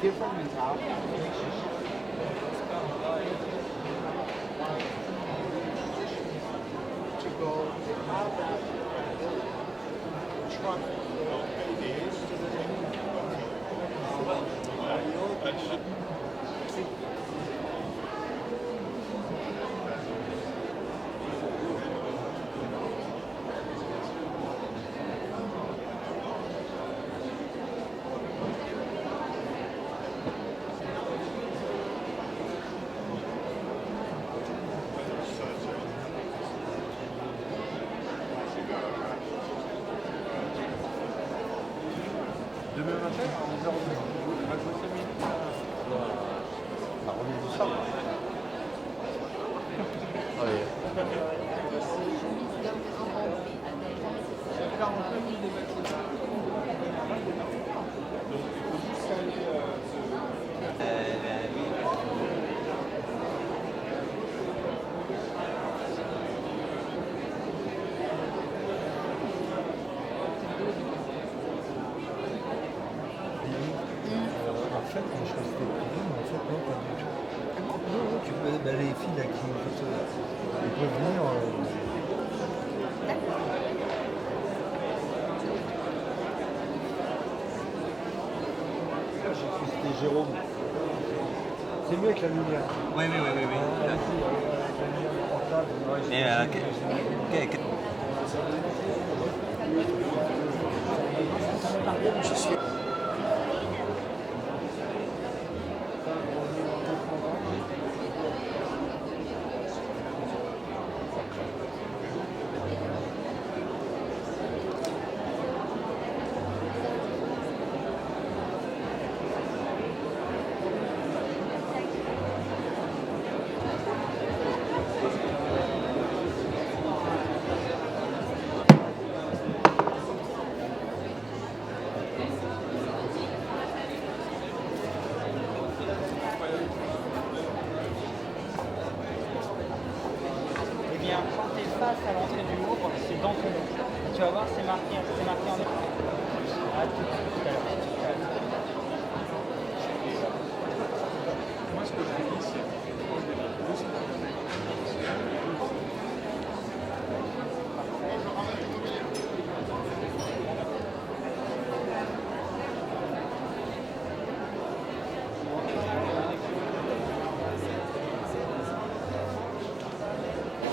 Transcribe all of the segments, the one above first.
different mentality to go to have that truck demain matin, à 11h30. Ça revient du soir. Allez. En fait, quand je restais privé, mais en fait, non, pas du tout. Non, tu peux, ben, les filles là qui ils peuvent venir. J'ai cru que c'était Jérôme. C'est mieux avec la lumière. Oui. Ah, vas-y, avec la lumière du portable. Ouais, Mais Je suis Eh bien, quand tu es face à l'entrée du Louvre, c'est dans ton dos. Tu vas voir, c'est marqué en écran. À tout à l'heure. Moi, ce que je dis, c'est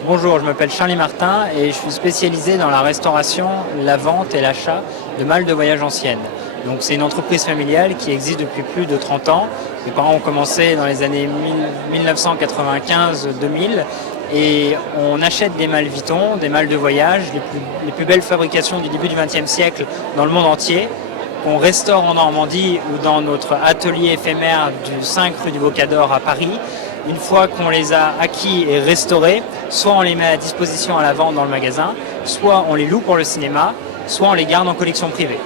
Bonjour, je m'appelle Charlie Martin et je suis spécialisé dans la restauration, la vente et l'achat de malles de voyage anciennes. Donc c'est une entreprise familiale qui existe depuis plus de 30 ans. Mes parents ont commencé dans les années 1995-2000 et on achète des malles Vuitton, des malles de voyage, les plus belles fabrications du début du XXe siècle dans le monde entier, qu'on restaure en Normandie ou dans notre atelier éphémère du 5 rue du Bocador à Paris. Une fois qu'on les a acquis et restaurés, soit on les met à disposition à la vente dans le magasin, soit on les loue pour le cinéma, soit on les garde en collection privée.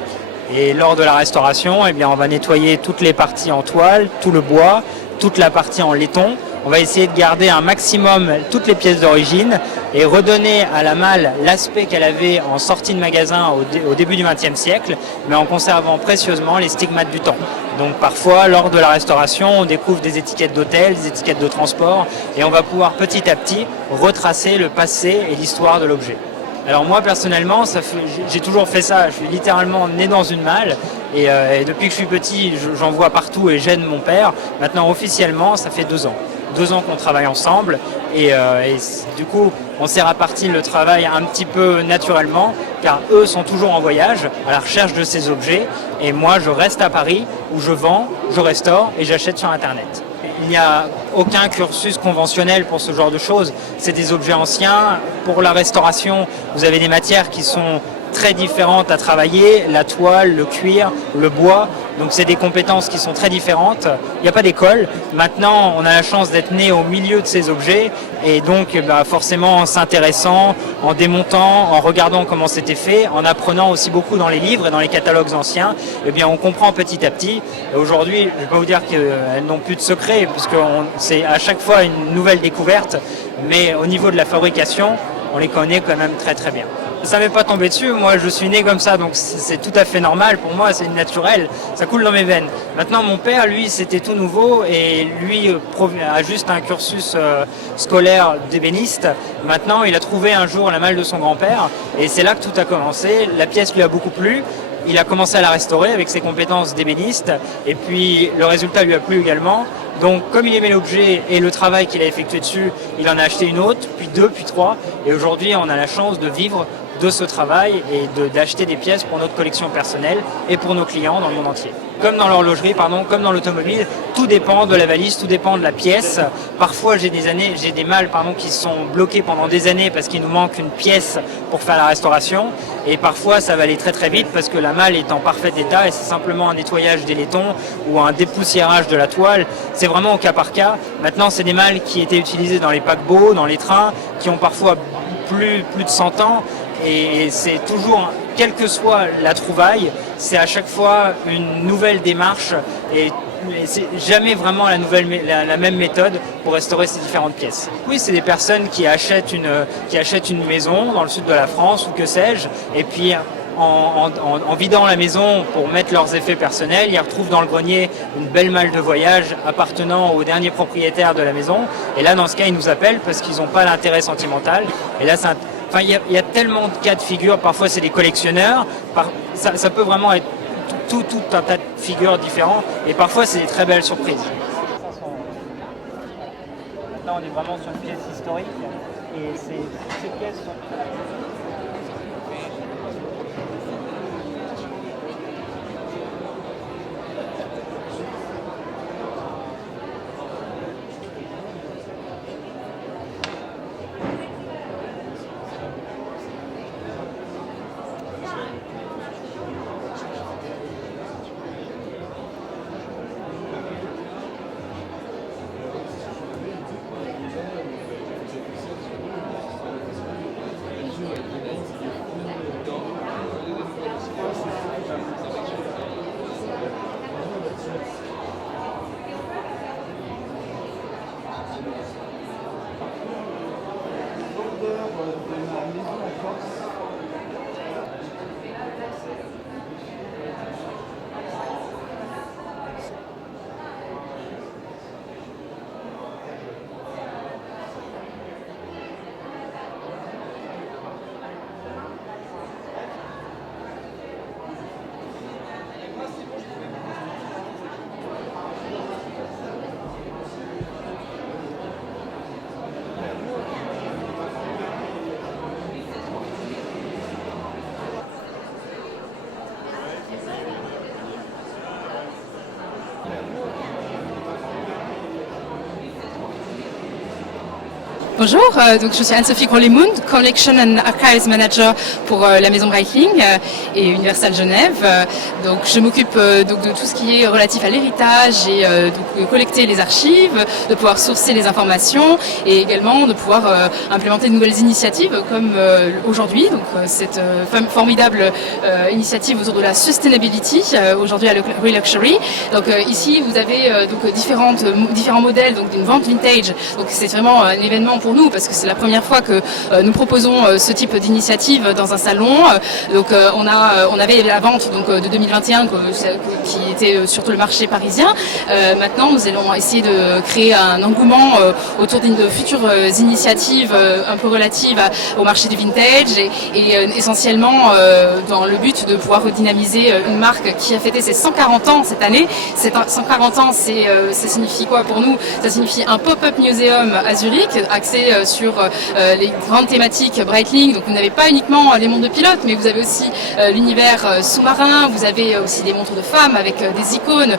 Et lors de la restauration, eh bien, on va nettoyer toutes les parties en toile, tout le bois, toute la partie en laiton. On va essayer de garder un maximum toutes les pièces d'origine et redonner à la malle l'aspect qu'elle avait en sortie de magasin au début du XXe siècle, mais en conservant précieusement les stigmates du temps. Donc parfois, lors de la restauration, on découvre des étiquettes d'hôtel, des étiquettes de transport, et on va pouvoir petit à petit retracer le passé et l'histoire de l'objet. Alors moi personnellement, j'ai toujours fait ça, je suis littéralement né dans une malle et depuis que je suis petit, j'en vois partout et j'aide mon père. Maintenant officiellement, ça fait 2 ans. 2 ans qu'on travaille ensemble et du coup on s'est réparti le travail un petit peu naturellement car eux sont toujours en voyage à la recherche de ces objets et moi je reste à Paris où je vends, je restaure et j'achète sur internet. Il n'y a aucun cursus conventionnel pour ce genre de choses. C'est des objets anciens. Pour la restauration, vous avez des matières qui sont très différentes à travailler, la toile, le cuir, le bois. Donc c'est des compétences qui sont très différentes. Il n'y a pas d'école. Maintenant, on a la chance d'être né au milieu de ces objets et donc forcément en s'intéressant, en démontant, en regardant comment c'était fait, en apprenant aussi beaucoup dans les livres et dans les catalogues anciens, eh bien on comprend petit à petit. Et aujourd'hui, je ne vais pas vous dire qu'elles n'ont plus de secret puisque c'est à chaque fois une nouvelle découverte, mais au niveau de la fabrication, on les connaît quand même très très bien. ça m'est pas tombé dessus. Moi, je suis né comme ça, donc c'est tout à fait normal. Pour moi, c'est naturel. Ça coule dans mes veines. Maintenant, mon père, lui, c'était tout nouveau et lui a juste un cursus scolaire d'ébéniste. Maintenant, il a trouvé un jour la malle de son grand-père et c'est là que tout a commencé. La pièce lui a beaucoup plu. Il a commencé à la restaurer avec ses compétences d'ébéniste et puis le résultat lui a plu également. Donc comme il aimait l'objet et le travail qu'il a effectué dessus, il en a acheté une autre, puis deux, puis trois. Et aujourd'hui, on a la chance de vivre de ce travail et d'acheter des pièces pour notre collection personnelle et pour nos clients dans le monde entier. Comme dans l'horlogerie, comme dans l'automobile, tout dépend de la valise, tout dépend de la pièce. Parfois, j'ai des malles qui sont bloquées pendant des années parce qu'il nous manque une pièce pour faire la restauration. Et parfois, ça va aller très très vite parce que la malle est en parfait état et c'est simplement un nettoyage des laitons ou un dépoussiérage de la toile. C'est vraiment au cas par cas. Maintenant, c'est des malles qui étaient utilisées dans les paquebots, dans les trains, qui ont parfois plus de 100 ans. Et c'est toujours, quelle que soit la trouvaille, c'est à chaque fois une nouvelle démarche et c'est jamais vraiment la même méthode pour restaurer ces différentes pièces. Oui, c'est des personnes qui achètent une maison dans le sud de la France ou que sais-je, et puis en vidant la maison pour mettre leurs effets personnels, ils retrouvent dans le grenier une belle malle de voyage appartenant au dernier propriétaire de la maison. Et là, dans ce cas, ils nous appellent parce qu'ils n'ont pas l'intérêt sentimental. Et là, il y a tellement de cas de figure. Parfois, c'est des collectionneurs. Ça peut vraiment être tout un tas de figures différents. Et parfois, c'est des très belles surprises. Là, on est vraiment sur une pièce historique. Et ces pièces sont... Bonjour, donc je suis Anne-Sophie Grollemund, Collection and Archives Manager pour la maison Breitling et Universal Genève. Donc je m'occupe donc de tout ce qui est relatif à l'héritage et donc de collecter les archives, de pouvoir sourcer les informations et également de pouvoir implémenter de nouvelles initiatives comme aujourd'hui, donc cette formidable initiative autour de la sustainability aujourd'hui à Reluxury. Donc ici vous avez donc différents modèles donc d'une vente vintage. Donc c'est vraiment un événement pour nous parce que c'est la première fois que nous proposons ce type d'initiative dans un salon. Donc on avait la vente donc de 2021 qui était surtout le marché parisien. Maintenant nous allons essayer de créer un engouement autour de futures initiatives un peu relatives au marché du vintage et essentiellement dans le but de pouvoir redynamiser une marque qui a fêté ses 140 ans cette année. 140 ans, ça signifie quoi pour nous? Ça signifie un pop-up museum à Zurich axé sur les grandes thématiques Breitling. Donc vous n'avez pas uniquement les montres de pilotes, mais vous avez aussi l'univers sous-marin, vous avez aussi des montres de femmes avec des icônes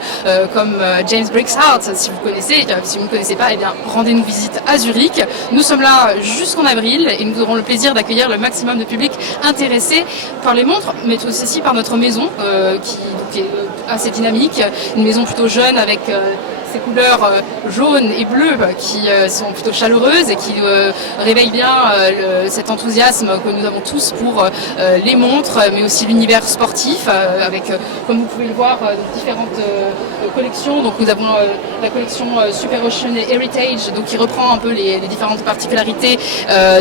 comme James Brixhart, si vous connaissez. Si vous ne connaissez pas, eh bien rendez-nous visite à Zurich. Nous sommes là jusqu'en avril et nous aurons le plaisir d'accueillir le maximum de public intéressé par les montres, mais aussi par notre maison qui est assez dynamique, une maison plutôt jeune avec ces couleurs jaunes et bleues qui sont plutôt chaleureuses et qui réveillent bien cet enthousiasme que nous avons tous pour les montres, mais aussi l'univers sportif, avec, comme vous pouvez le voir, différentes collections. Donc nous avons la collection Super Ocean Heritage, donc qui reprend un peu les différentes particularités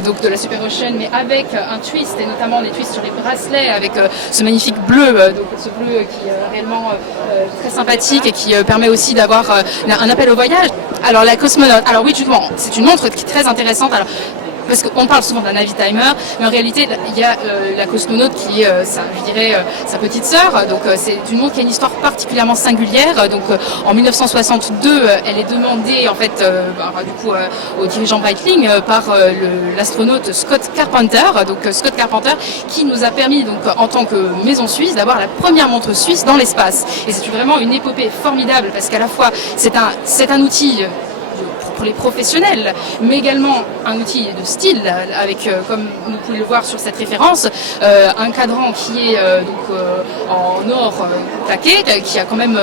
donc de la Super Ocean, mais avec un twist, et notamment des twists sur les bracelets, avec ce magnifique bleu, donc ce bleu qui est réellement très sympathique et qui permet aussi d'avoir un appel au voyage. Alors la cosmonaute, alors oui, justement, c'est une montre qui est très intéressante. Alors, parce qu'on parle souvent d'un Navitimer, mais en réalité, il y a la cosmonaute qui est, je dirais, sa petite sœur. Donc, c'est une montre qui a une histoire particulièrement singulière. Donc, en 1962, elle est demandée, en fait, du coup, au dirigeant Breitling par l'astronaute Scott Carpenter. Donc, Scott Carpenter, qui nous a permis, donc, en tant que maison suisse, d'avoir la première montre suisse dans l'espace. Et c'est vraiment une épopée formidable parce qu'à la fois, c'est un outil pour les professionnels, mais également un outil de style avec, comme vous pouvez le voir sur cette référence, un cadran qui est en or plaqué, qui a quand même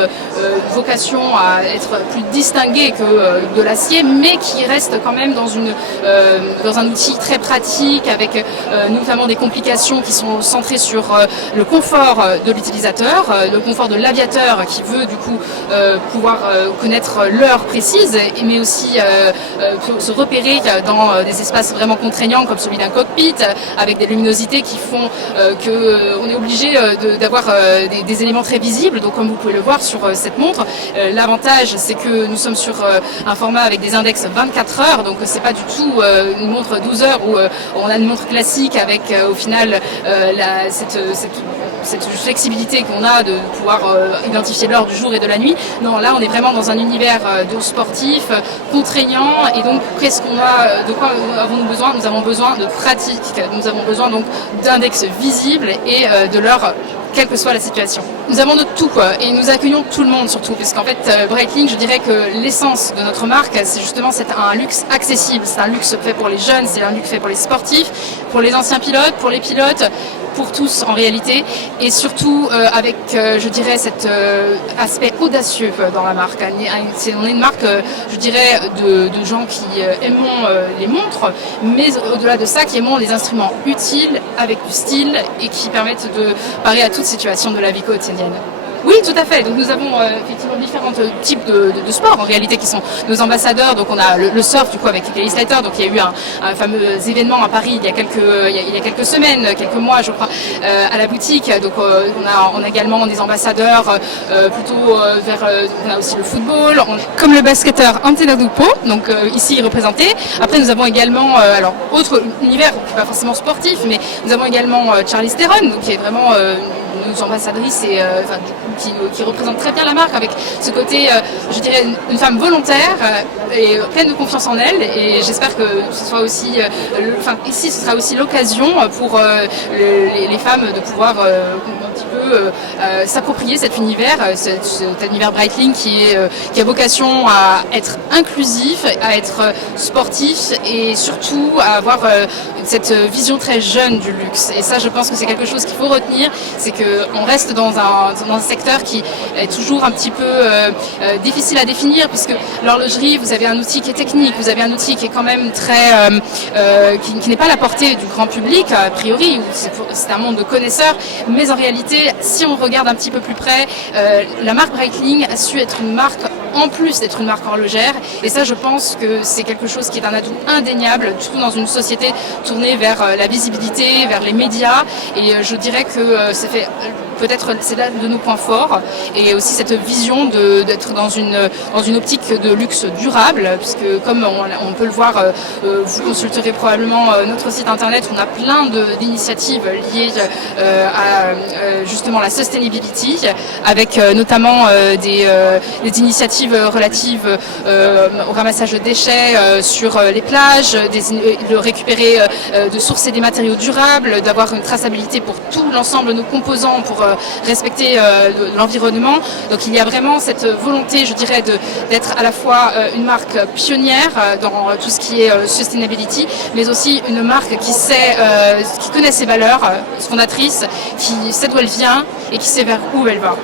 vocation à être plus distingué que de l'acier, mais qui reste quand même dans un outil très pratique, avec notamment des complications qui sont centrées sur le confort de l'utilisateur, le confort de l'aviateur qui veut du coup pouvoir connaître l'heure précise, mais aussi se repérer dans des espaces vraiment contraignants comme celui d'un cockpit, avec des luminosités qui font qu'on est obligé d'avoir des éléments très visibles. Donc comme vous pouvez le voir sur cette montre, l'avantage c'est que nous sommes sur un format avec des index 24 heures, donc c'est pas du tout une montre 12 heures où on a une montre classique avec au final cette flexibilité qu'on a de pouvoir identifier l'heure du jour et de la nuit. Non, là on est vraiment dans un univers de sportif, contraignant, et donc qu'est-ce qu'on a, de quoi avons-nous besoin? Nous avons besoin de pratique, nous avons besoin donc d'index visibles et de l'heure, quelle que soit la situation. Nous avons de tout, et nous accueillons tout le monde surtout, puisqu'en fait Breitling, je dirais que l'essence de notre marque, c'est justement un luxe accessible, c'est un luxe fait pour les jeunes, c'est un luxe fait pour les sportifs, pour les anciens pilotes, pour les pilotes, pour tous en réalité, et surtout avec, je dirais, cet aspect audacieux dans la marque. On est une marque, je dirais, de gens qui aiment les montres, mais au-delà de ça, qui aiment les instruments utiles, avec du style, et qui permettent de parer à toute situation de la vie quotidienne. Oui, tout à fait. Donc nous avons effectivement différents types de sports en réalité qui sont nos ambassadeurs. Donc on a le surf du coup avec Kelly Slater. Donc il y a eu un fameux événement à Paris il y a quelques semaines, quelques mois je crois, à la boutique. Donc on a également des ambassadeurs plutôt on a aussi le football, comme le basketteur Antetokounmpo, donc ici représenté. Après nous avons également alors autre univers pas forcément sportif, mais nous avons également Charlize Theron, donc qui est vraiment nos ambassadrices et qui représente très bien la marque avec ce côté, je dirais, une femme volontaire et pleine de confiance en elle. Et j'espère que ce soit aussi, ici, ce sera aussi l'occasion pour les femmes de pouvoir un petit peu s'approprier cet univers Breitling qui a vocation à être inclusif, à être sportif et surtout à avoir cette vision très jeune du luxe. Et ça, je pense que c'est quelque chose qu'il faut retenir, c'est qu'on reste dans un secteur qui est toujours un petit peu difficile à définir, puisque l'horlogerie, vous avez un outil qui est technique, vous avez un outil qui est quand même très qui n'est pas à la portée du grand public a priori, c'est un monde de connaisseurs, mais en réalité, si on regarde un petit peu plus près, la marque Breitling a su être une marque en plus d'être une marque horlogère, et ça je pense que c'est quelque chose qui est un atout indéniable, surtout dans une société tournée vers la visibilité, vers les médias, et je dirais que ça fait peut-être c'est l'un de nos points forts, et aussi cette vision d'être dans une optique de luxe durable, puisque comme on peut le voir, vous consulterez probablement notre site internet, on a plein d'initiatives liées à justement la sustainability, avec notamment des initiatives relatives au ramassage de déchets sur les plages, de récupérer, de sourcer des matériaux durables, d'avoir une traçabilité pour tout l'ensemble de nos composants pour respecter l'environnement. Donc il y a vraiment cette volonté, je dirais, d'être à la fois une marque pionnière dans tout ce qui est sustainability, mais aussi une marque qui connaît ses valeurs fondatrices, qui sait d'où elle vient et qui sait vers où elle va.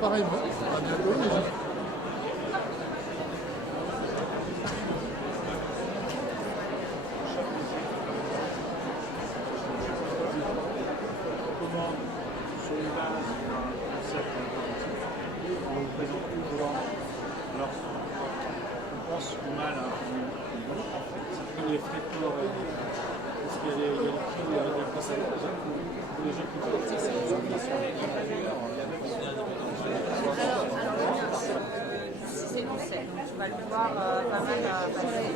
pareillement. À bientôt. Alors, on pense qu'on a là les frais de port, parce qu'il y a les prix des passagers, pour les gens qui peuvent. C'est conseil, donc tu vas le voir pas mal passer.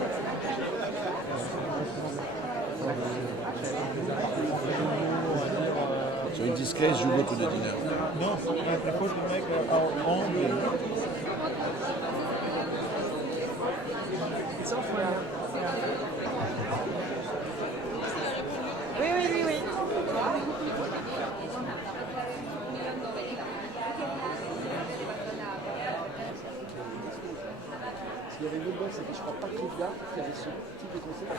Sur une discrète, je joue beaucoup de diners. Non, la faute du mec en angle. Oui, oui, oui, oui. Il y avait une autre box, c'était je crois pas Cliff qui avait ce type de concept.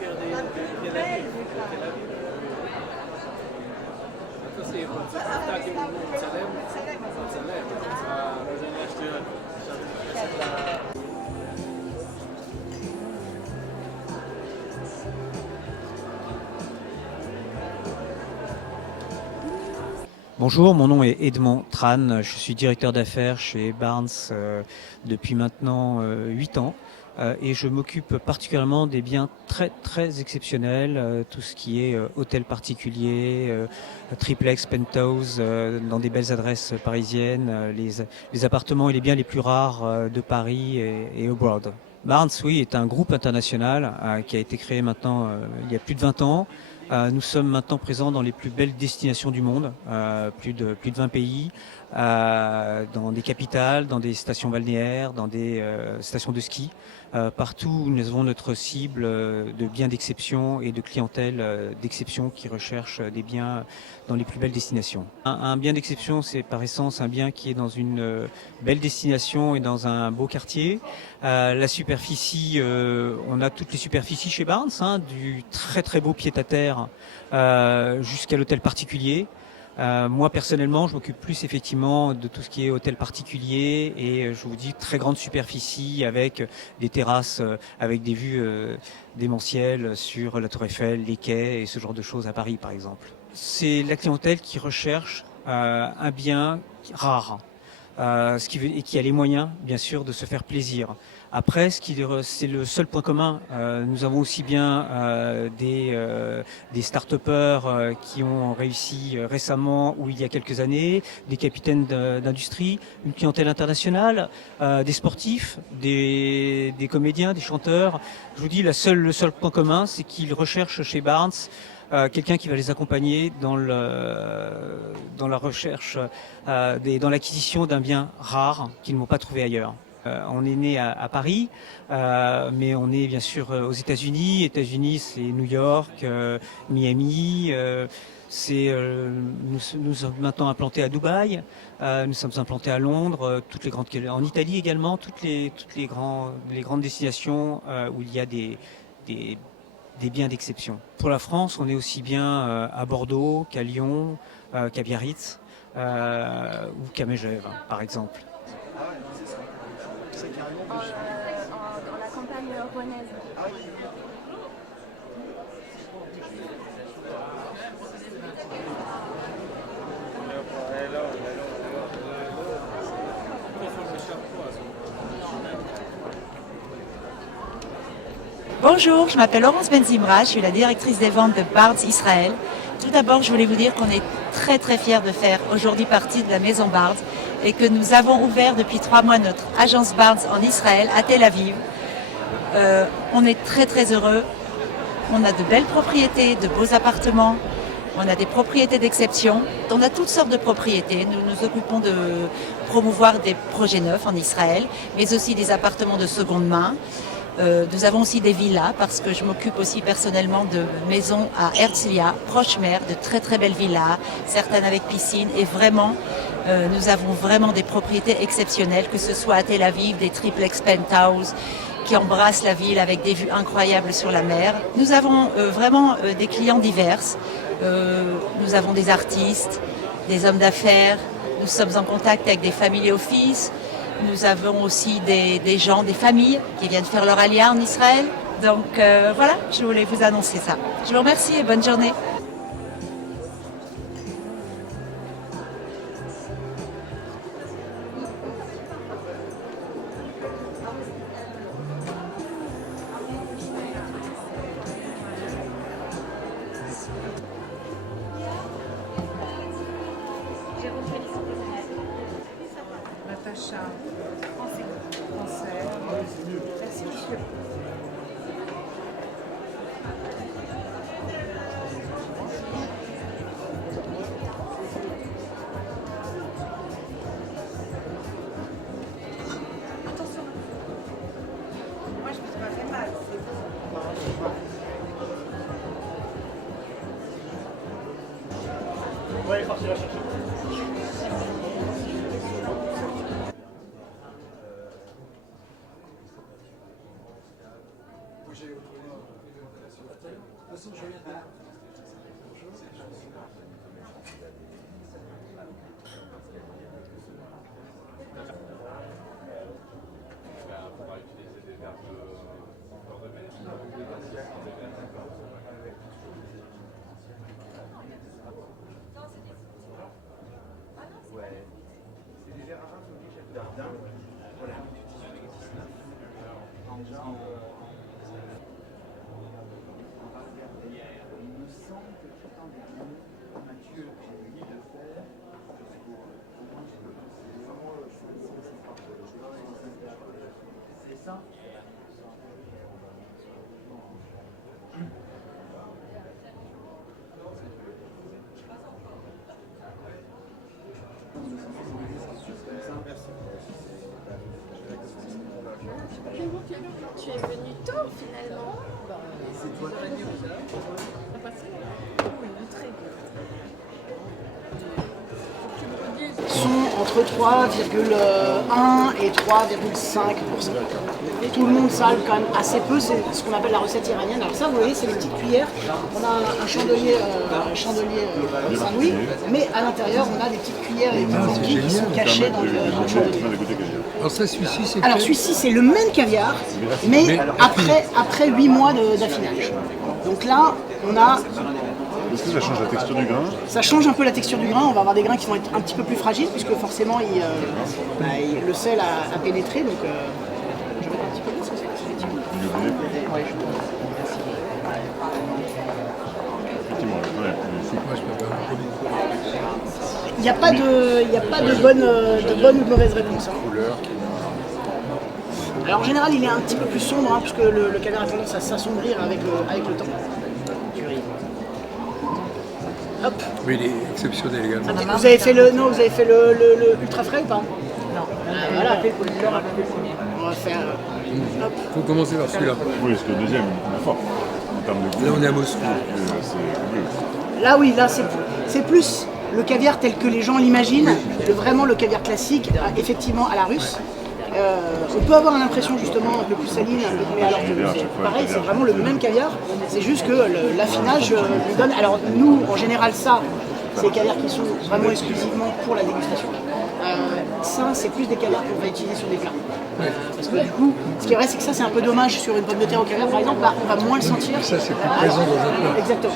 Bonjour, mon nom est Edmond Tran, je suis directeur d'affaires chez Barnes depuis maintenant 8 ans et je m'occupe particulièrement des biens très exceptionnels, tout ce qui est hôtel particulier, triplex, penthouse, dans des belles adresses parisiennes, les appartements et les biens les plus rares de Paris et abroad. Barnes, oui, est un groupe international qui a été créé maintenant il y a plus de 20 ans. Nous sommes maintenant présents dans les plus belles destinations du monde, plus de 20 pays, dans des capitales, dans des stations balnéaires, dans des stations de ski. Partout où nous avons notre cible de biens d'exception et de clientèle d'exception qui recherche des biens dans les plus belles destinations. Un bien d'exception, c'est par essence un bien qui est dans une belle destination et dans un beau quartier. La superficie, on a toutes les superficies chez Barnes, du très beau pied-à-terre jusqu'à l'hôtel particulier. Moi personnellement, je m'occupe plus effectivement de tout ce qui est hôtel particulier et je vous dis très grande superficie avec des terrasses, avec des vues démentielles sur la Tour Eiffel, les quais et ce genre de choses à Paris par exemple. C'est la clientèle qui recherche un bien rare. Et qui a les moyens, bien sûr, de se faire plaisir. Après, c'est le seul point commun. Nous avons aussi bien des start-upers qui ont réussi récemment ou il y a quelques années, des capitaines d'industrie, une clientèle internationale, des sportifs, des comédiens, des chanteurs. Je vous dis, le seul point commun, c'est qu'ils recherchent chez Barnes quelqu'un qui va les accompagner dans la recherche dans l'acquisition d'un bien rare qu'ils n'ont pas trouvé ailleurs. On est né à Paris, mais on est bien sûr aux États-Unis. États-Unis, c'est New York, Miami. Nous sommes maintenant implantés à Dubaï. Nous sommes implantés à Londres, en Italie également, toutes les grandes destinations où il y a des biens d'exception. Pour la France, on est aussi bien à Bordeaux qu'à Lyon, qu'à Biarritz ou qu'à Megève, par exemple. Dans la campagne rouennaise. Bonjour, je m'appelle Laurence Benzimra, je suis la directrice des ventes de Barnes Israël. Tout d'abord, je voulais vous dire qu'on est très fiers de faire aujourd'hui partie de la maison Barnes et que nous avons ouvert depuis 3 mois notre agence Barnes en Israël, à Tel Aviv. On est très heureux. On a de belles propriétés, de beaux appartements. On a des propriétés d'exception. On a toutes sortes de propriétés. Nous nous occupons de promouvoir des projets neufs en Israël, mais aussi des appartements de seconde main. Nous avons aussi des villas parce que je m'occupe aussi personnellement de maisons à Herzliya, proche mer, de très belles villas, certaines avec piscine et vraiment, nous avons vraiment des propriétés exceptionnelles, que ce soit à Tel Aviv, des triplex penthouse qui embrassent la ville avec des vues incroyables sur la mer. Nous avons vraiment des clients divers. Nous avons des artistes, des hommes d'affaires. Nous sommes en contact avec des family office. Nous avons aussi des gens, des familles qui viennent faire leur alia en Israël. Donc voilà, je voulais vous annoncer ça. Je vous remercie et bonne journée. Natacha, français. Merci. Attention. Moi, je me suis pas fait mal. Ouais, parti la chercher. Tu es venu tôt finalement. C'est toi sont entre 3,1 et 3,5%. Tout le monde sale quand même assez peu, c'est ce qu'on appelle la recette iranienne. Alors ça, vous voyez, c'est les petites cuillères. On a un chandelier Saint-Louis, mais à l'intérieur, on a des petites cuillères et des petites coquilles qui sont cachées dans le chandelier. Alors ça, celui-ci, c'est Alors celui-ci, c'est le même caviar, mais après 8 mois d'affinage. Donc là, on a... Est-ce que ça change la texture du grain? Ça change un peu la texture du grain, on va avoir des grains qui vont être un petit peu plus fragiles, puisque forcément, le sel a pénétré. Donc, je vais mettre un petit peu plus, parce que c'est effectivement... Il n'y a pas de bonne ou de mauvaise réponse. Alors en général, il est un petit peu plus sombre, puisque le caviar a tendance à s'assombrir avec le temps. Hop. Oui, il est exceptionnel également. Vous avez fait le ultra frais ou pas? Non. Voilà. On va faire. Il faut commencer par celui-là. Oui, parce que le deuxième, il est fort. En termes de goût. Là, on est à Moscou. Là, oui, là, c'est plus le caviar tel que les gens l'imaginent, vraiment le caviar classique, effectivement à la russe. On peut avoir l'impression justement un peu plus saline, mais alors que pareil, c'est vraiment le même caviar, c'est juste que l'affinage lui donne. Alors nous, en général, ça, c'est des caviars qui sont vraiment exclusivement pour la dégustation. Ça, c'est plus des caviars qu'on va utiliser sur des plats. Parce que du coup, ce qui est vrai, c'est que ça, c'est un peu dommage sur une pomme de terre au caviar, par exemple, on va moins le sentir. Ça, c'est plus présent dans un plat. Exactement.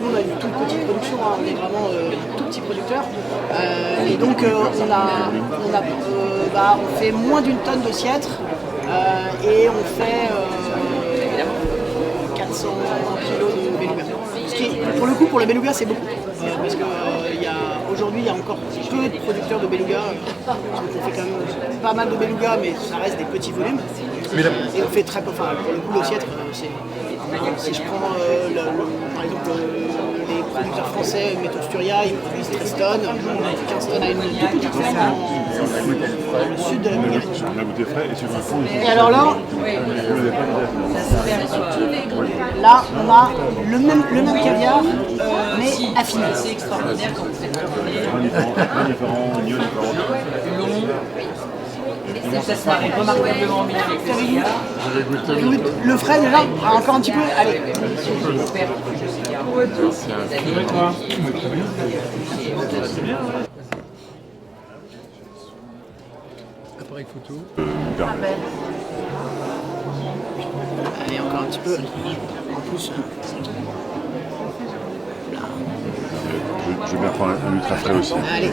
Nous, on a une toute petite production, on est vraiment tout petit producteur. Et donc, on fait moins d'une tonne de ciètre et on fait 400 kilos de beluga. Ce qui, pour le coup, pour le beluga, c'est beaucoup. Parce qu'aujourd'hui, il y a encore peu de producteurs de beluga. On fait quand même pas mal de beluga, mais ça reste des petits volumes. Et on fait très peu. Enfin, pour le coup, l'ossiètre, si je prends par exemple les producteurs français, mettons Sturia, ils produisent 13 tonnes. 15 tonnes à une toute petite ferme dans le sud de la Bulgarie. On a goûté frais et sur un fond. Et alors là, on a le même caviar, mais affiné. C'est extraordinaire quand vous le frais déjà, encore un petit peu, allez. appareil photo. Allez, encore un petit peu. En plus. Je vais bien prendre un ultra frais aussi. Allez.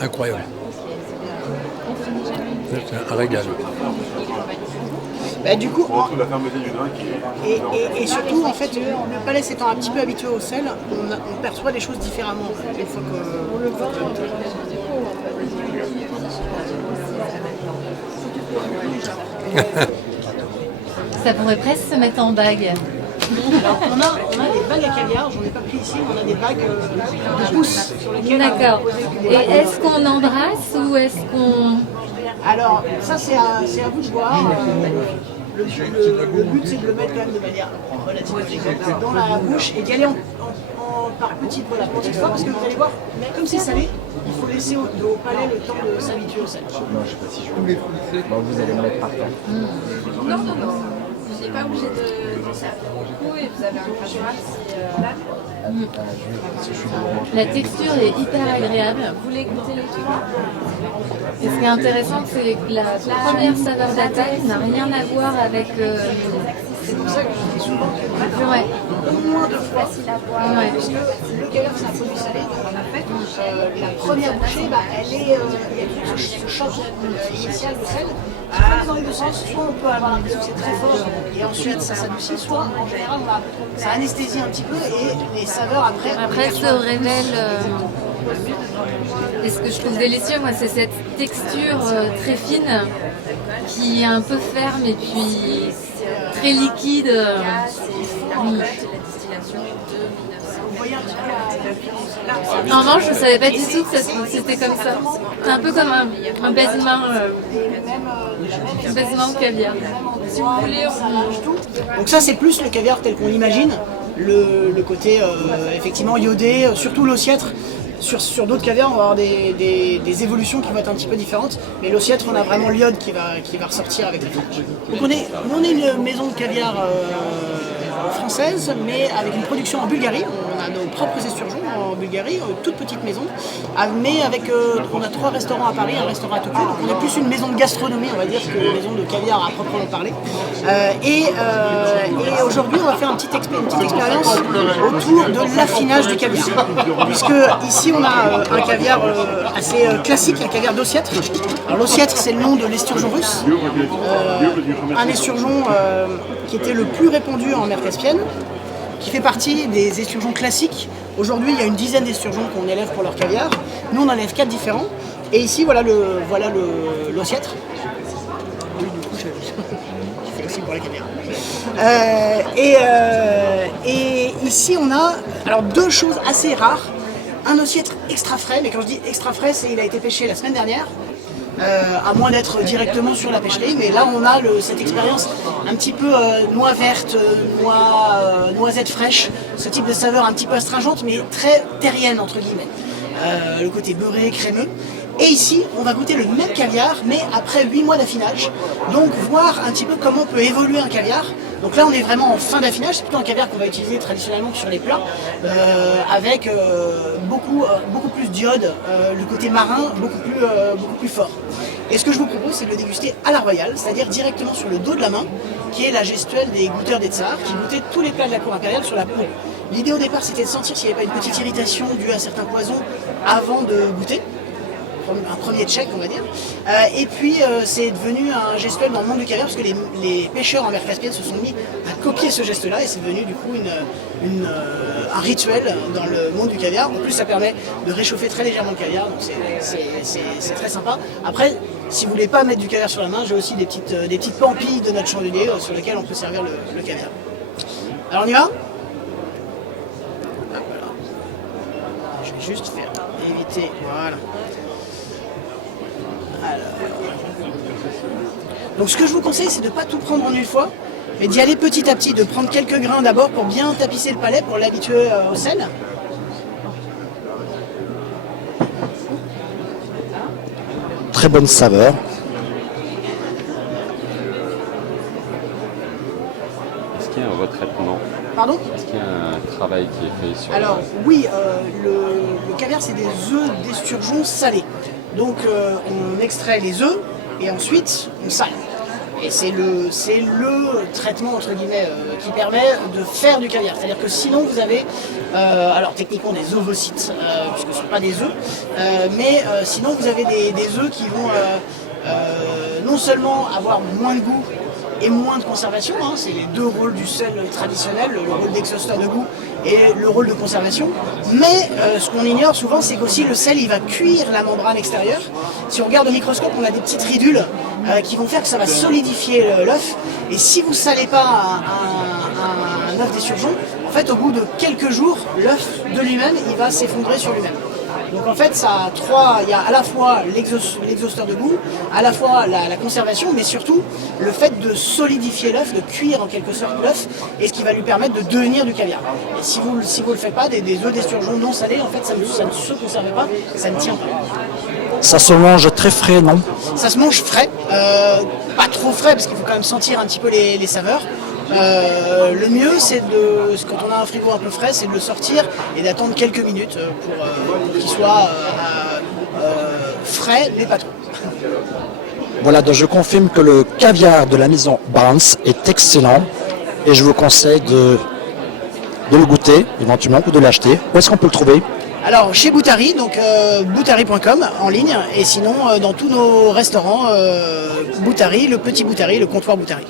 Incroyable. C'est un régal. Bah, du coup, On retrouve la fermeté du grain qui est... et surtout, en fait, le palais s'étant un petit peu habitué au sel, on perçoit les choses différemment. Une fois que... Ça pourrait presque se mettre en bague. Alors, on a des bagues à caviar, j'en ai pas pris ici, on a des bagues de pouces sur lesquelles... D'accord. Et est-ce qu'on embrasse ou est-ce qu'on... Alors, ça c'est à vous de voir. Le but c'est de le mettre quand même de manière relativement exacte dans la bouche et d'y aller par petites fois parce que vous allez voir, comme c'est salé, il faut laisser au palais le temps de s'habituer au sel. Non, je sais pas si je... Bon, vous allez me mettre par terre. Non. Vous n'êtes pas obligé de faire beaucoup et vous avez un crachoir si La texture est hyper agréable. vous voulez goûter les trois. Et ce qui est intéressant, c'est que la première saveur d'attaque n'a rien à voir avec... C'est pour ça que je dis souvent Ouais. au moins 2 fois. Ouais. Parce que le caviar c'est un produit salé. La première bouchée, il y a ce choc initial de sel. Qui passe dans les deux sens. Soit on peut avoir l'impression que c'est très fort et ensuite ça s'adoucit, soit en général ça anesthésie un petit peu et les saveurs après Se révèle... Et ce que je trouve délicieux, moi, c'est cette texture très fine qui est un peu ferme et puis très liquide. En revanche, je ne savais pas du tout que c'était comme ça. C'est un peu comme un baise-main au caviar. Si vous voulez, Donc ça c'est plus le caviar tel qu'on l'imagine, le côté effectivement iodé, surtout l'ossiètre. Sur d'autres caviars, on va avoir des évolutions qui vont être un petit peu différentes, mais l'ossiètre, on a vraiment l'iode qui va ressortir avec les fromages. Donc on est une maison de caviar française, mais avec une production en Bulgarie. On a nos propres esturgeons en Bulgarie, toute petite maison, mais on a 3 restaurants à Paris, un restaurant à Tokyo, donc on est plus une maison de gastronomie, on va dire, qu'une maison de caviar à proprement parler. Et aujourd'hui, on va faire une petite expérience autour de l'affinage du caviar, puisque ici on a un caviar assez classique, un caviar d'ossiètre. Alors l'ossiètre, c'est le nom de l'esturgeon russe, un esturgeon qui était le plus répandu en mer Caspienne, qui fait partie des esturgeons classiques. Aujourd'hui, il y a une dizaine d'esturgeons qu'on élève pour leur caviar. Nous, on en élève 4 différents. Et ici, voilà l'ossiètre. Oui, du coup, je fais aussi pour la caviar. Et ici, on a alors 2 choses assez rares. Un ossiètre extra frais, mais quand je dis extra frais, c'est il a été pêché la semaine dernière. À moins d'être directement sur la pêcherie, mais là on a cette expérience un petit peu noix verte, noisette fraîche, ce type de saveur un petit peu astringente mais très terrienne entre guillemets, le côté beurré, crémeux. Et ici on va goûter le même caviar mais après 8 mois d'affinage, donc voir un petit peu comment peut évoluer un caviar. Donc là on est vraiment en fin d'affinage, c'est plutôt un caviar qu'on va utiliser traditionnellement sur les plats, avec beaucoup plus d'iode, le côté marin beaucoup plus fort. Et ce que je vous propose c'est de le déguster à la royale, c'est-à-dire directement sur le dos de la main, qui est la gestuelle des goûteurs des tsars, qui goûtaient tous les plats de la cour impériale sur la peau. L'idée au départ c'était de sentir s'il n'y avait pas une petite irritation due à certains poisons avant de goûter. Un premier check on va dire, et puis c'est devenu un gestuel dans le monde du caviar parce que les pêcheurs en mer Caspienne se sont mis à copier ce geste là et c'est devenu du coup un rituel dans le monde du caviar. En plus ça permet de réchauffer très légèrement le caviar, donc c'est très sympa. Après si vous voulez pas mettre du caviar sur la main, j'ai aussi des petites pampilles de notre chandelier sur lesquelles on peut servir le caviar. Alors on y va. Je vais juste faire éviter, voilà. Donc ce que je vous conseille c'est de ne pas tout prendre en une fois, mais d'y aller petit à petit, de prendre quelques grains d'abord pour bien tapisser le palais, pour l'habituer au sel. Très bonne saveur. Est-ce qu'il y a un retraitement Pardon? Est-ce qu'il y a un travail qui est fait sur... Alors oui, le caviar c'est des œufs d'esturgeon salés. Donc on extrait les œufs et ensuite on sale. Et c'est le traitement entre guillemets qui permet de faire du caviar. C'est-à-dire que sinon vous avez, alors techniquement des ovocytes, puisque ce ne sont pas des œufs, mais sinon vous avez des œufs qui vont non seulement avoir moins de goût et moins de conservation, hein, c'est les deux rôles du sel traditionnel, le rôle d'exhausteur de goût et le rôle de conservation, mais ce qu'on ignore souvent c'est qu'aussi le sel il va cuire la membrane extérieure. Si on regarde au microscope on a des petites ridules qui vont faire que ça va solidifier l'œuf, et si vous ne salez pas un œuf d'esturgeon, en fait au bout de quelques jours l'œuf de lui-même il va s'effondrer sur lui-même. Donc en fait, il y a à la fois l'exhausteur de goût, à la fois la conservation, mais surtout le fait de solidifier l'œuf, de cuire en quelque sorte l'œuf, et ce qui va lui permettre de devenir du caviar. Et si vous le faites pas, des œufs d'esturgeon non salés, en fait, ça ne se conserve pas, ça ne tient pas. Ça se mange très frais, non? Ça se mange frais, pas trop frais, parce qu'il faut quand même sentir un petit peu les saveurs. Le mieux, c'est quand on a un frigo un peu frais, c'est de le sortir et d'attendre quelques minutes pour qu'il soit frais, mais pas trop. Voilà, donc je confirme que le caviar de la maison Barnes est excellent et je vous conseille de le goûter éventuellement ou de l'acheter. Où est-ce qu'on peut le trouver? Alors chez Boutari, donc boutari.com en ligne, et sinon dans tous nos restaurants Boutari, le petit Boutari, le comptoir Boutari.